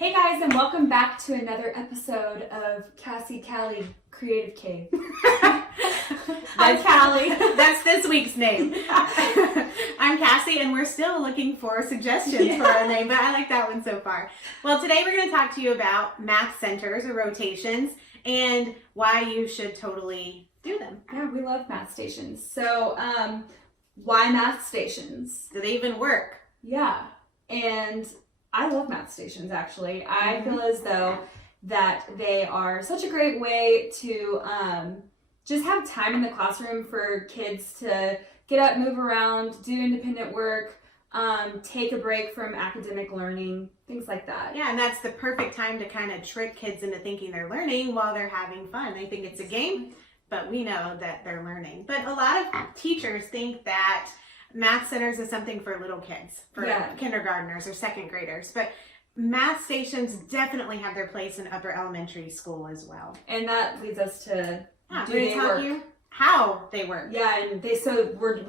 Hey guys, and welcome back to another episode of Cassi Callie Creative Cave. I'm Callie. That's this week's name. I'm Cassie, and we're still looking for suggestions for a name, but I like that one so far. Well, today we're going to talk to you about math centers or rotations and why you should totally do them. Yeah, we love math stations. So, why math stations? Do they even work? Yeah, and I love math stations, actually. I feel as though that they are such a great way to just have time in the classroom for kids to get up, move around, do independent work, take a break from academic learning, things like that. Yeah, and that's the perfect time to kind of trick kids into thinking they're learning while they're having fun. They think it's a game, but we know that they're learning. But a lot of teachers think that math centers is something for little kids, for kindergartners or second graders. But math stations definitely have their place in upper elementary school as well. And that leads us to do they tell you how they work? Yeah, and we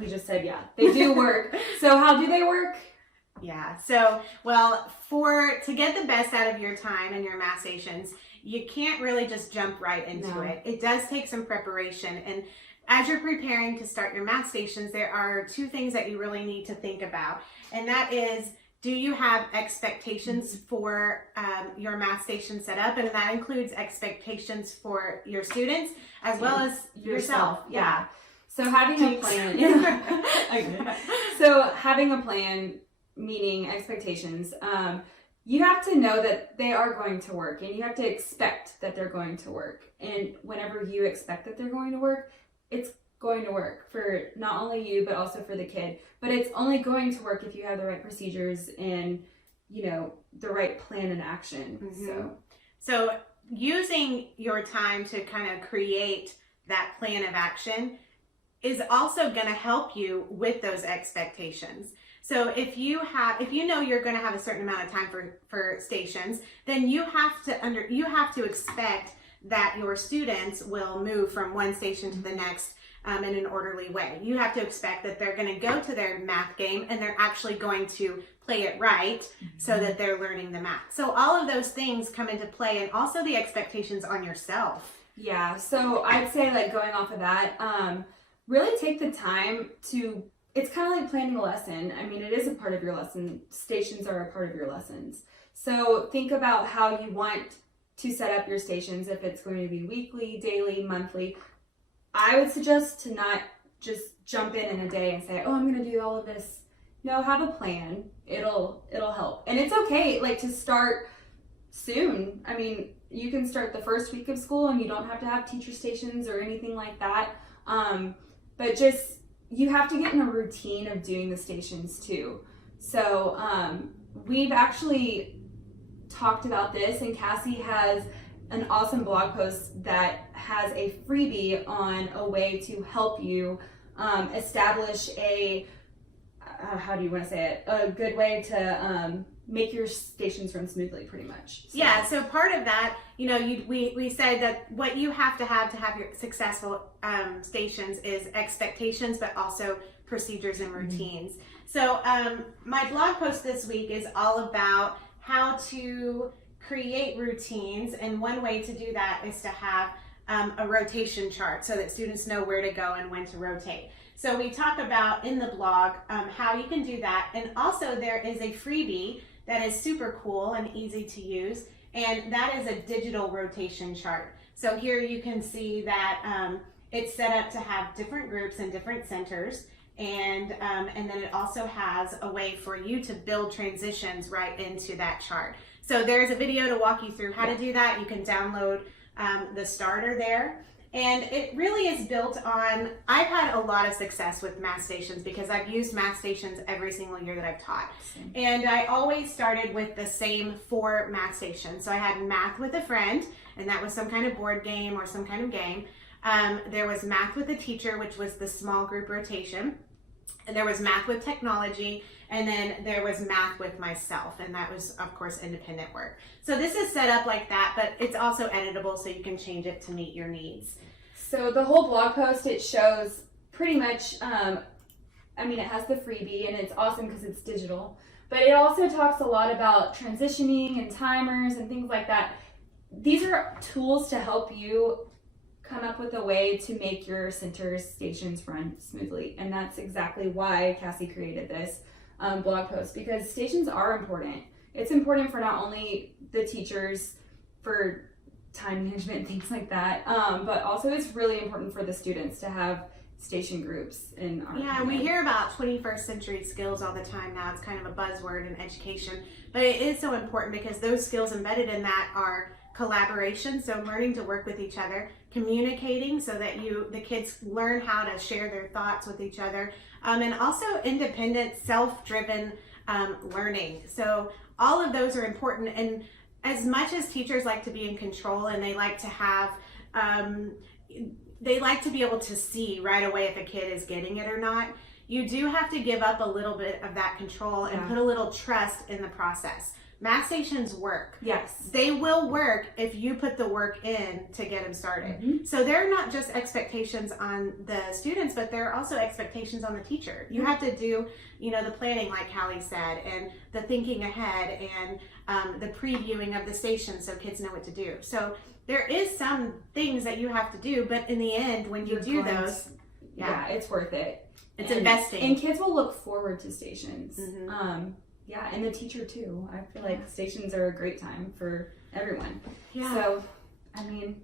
just said they do work. So how do they work? Yeah, so to get the best out of your time and your math stations, you can't really just jump right into it. It does take some preparation, and as you're preparing to start your math stations, there are two things that you really need to think about, and that is, do you have expectations for your math station set up? And that includes expectations for your students as well as yourself. Yeah. So having a plan. So having a plan, meaning expectations, you have to know that they are going to work, and you have to expect that they're going to work. And whenever you expect that they're going to work, it's going to work for not only you, but also for the kid. But it's only going to work if you have the right procedures and, the right plan and action. Mm-hmm. So using your time to kind of create that plan of action is also going to help you with those expectations. So if you know you're going to have a certain amount of time for stations, then you have to expect that your students will move from one station to the next in an orderly way. You have to expect that they're going to go to their math game and they're actually going to play it right so that they're learning the math. So all of those things come into play, and also the expectations on yourself. Yeah, so I'd say, going off of that, really take the time to, it's kind of like planning a lesson. I mean, it is a part of your lesson. Stations are a part of your lessons. So think about how you want to set up your stations, if it's going to be weekly, daily, monthly. I would suggest to not just jump in a day and say, I'm going to do all of this. No, have a plan. It'll help. And it's okay, to start soon. I mean, you can start the first week of school and you don't have to have teacher stations or anything like that. But just, you have to get in a routine of doing the stations too. So we've actually talked about this, and Cassie has an awesome blog post that has a freebie on a way to help you establish a good way to make your stations run smoothly, pretty much. So. Yeah, so part of that, we said that what you have to have your successful stations is expectations, but also procedures and routines. So my blog post this week is all about how to create routines, and one way to do that is to have a rotation chart so that students know where to go and when to rotate. So we talk about in the blog how you can do that, and also there is a freebie that is super cool and easy to use, and that is a digital rotation chart. So here you can see that it's set up to have different groups and different centers, and then it also has a way for you to build transitions right into that chart. So there's a video to walk you through how to do that. You can download the starter there. And it really is built on, I've had a lot of success with math stations because I've used math stations every single year that I've taught. And I always started with the same 4 math stations. So I had math with a friend, and that was some kind of board game or some kind of game. There was math with a teacher, which was the small group rotation. And there was math with technology, and then there was math with myself, and that was, of course, independent work. So this is set up like that, but it's also editable, so you can change it to meet your needs. So the whole blog post, it shows pretty much, it has the freebie, and it's awesome because it's digital, But it also talks a lot about transitioning and timers and things like that. These are tools to help you come up with a way to make your centers, stations run smoothly. And that's exactly why Cassie created this blog post, because stations are important. It's important for not only the teachers for time management and things like that, but also it's really important for the students to have station groups in our we hear about 21st century skills all the time now. It's kind of a buzzword in education, but it is so important because those skills embedded in that are collaboration, so learning to work with each other, communicating so that the kids learn how to share their thoughts with each other, and also independent, self-driven learning. So all of those are important, and as much as teachers like to be in control and they like to have they like to be able to see right away if a kid is getting it or not, you do have to give up a little bit of that control and put a little trust in the process. Math stations work. Yes. They will work if you put the work in to get them started. Mm-hmm. So they're not just expectations on the students, but they're also expectations on the teacher. You have to do, the planning like Callie said, and the thinking ahead, and the previewing of the station so kids know what to do. So there is some things that you have to do, but in the end, when you do those, it's worth it. It's investing. And kids will look forward to stations. Mm-hmm. And the teacher too. I feel like stations are a great time for everyone. Yeah.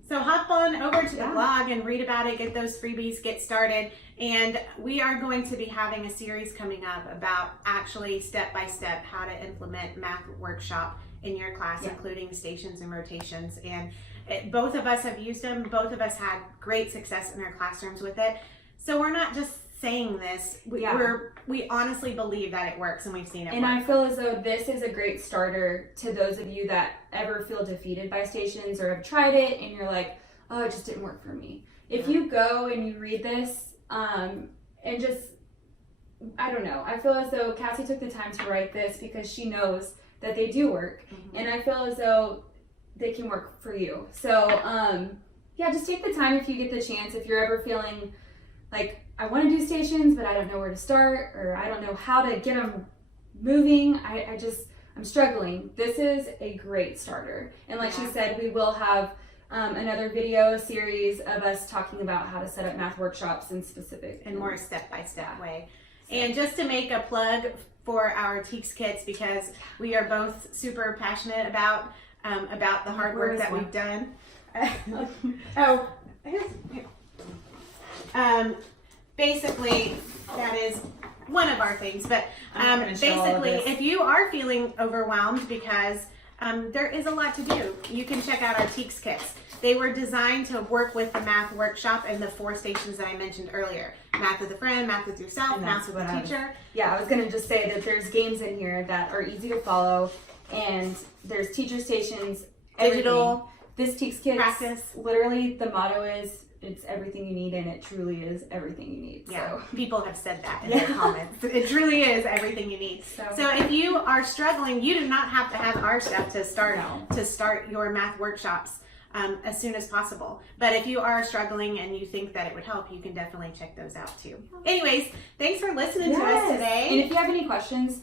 So hop on over to the blog and read about it, get those freebies, get started. And we are going to be having a series coming up about actually step-by-step how to implement math workshop in your class, including stations and rotations. And both of us have used them. Both of us had great success in our classrooms with it. So we're not just saying this, we honestly believe that it works, and we've seen it work. I feel as though this is a great starter to those of you that ever feel defeated by stations or have tried it and you're like, oh, it just didn't work for me. If you go and you read this and just, I don't know, I feel as though Cassie took the time to write this because she knows that they do work, and I feel as though they can work for you. So just take the time if you get the chance. If you're ever feeling like, I want to do stations, but I don't know where to start, or I don't know how to get them moving. I'm struggling. This is a great starter. And like she said, we will have another video series of us talking about how to set up math workshops in specific and more step-by-step way. And just to make a plug for our TEaCH kits, because we are both super passionate about the hard work that we've done. Basically, that is one of our things, but basically, if you are feeling overwhelmed because there is a lot to do, you can check out our TEaCH kits. They were designed to work with the math workshop and the 4 stations that I mentioned earlier. Math with a friend, math with yourself, math with a teacher. I was going to just say that there's games in here that are easy to follow, and there's teacher stations, digital, this TEaCH kit practice. Literally, the motto is, it's everything you need, and it truly is everything you need. Yeah, so people have said that in their comments. It truly is everything you need. So if you are struggling, you do not have to have our stuff to start your math workshops as soon as possible. But if you are struggling and you think that it would help, you can definitely check those out too. Anyways, thanks for listening to us today. And if you have any questions,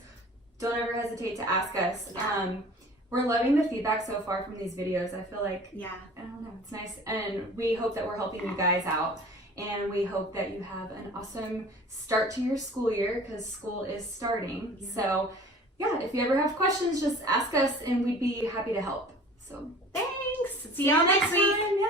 don't ever hesitate to ask us. We're loving the feedback so far from these videos. I feel like, I don't know, it's nice. And we hope that we're helping you guys out. And we hope that you have an awesome start to your school year, because school is starting. So, if you ever have questions, just ask us and we'd be happy to help. So, thanks. See y'all next week. Yeah.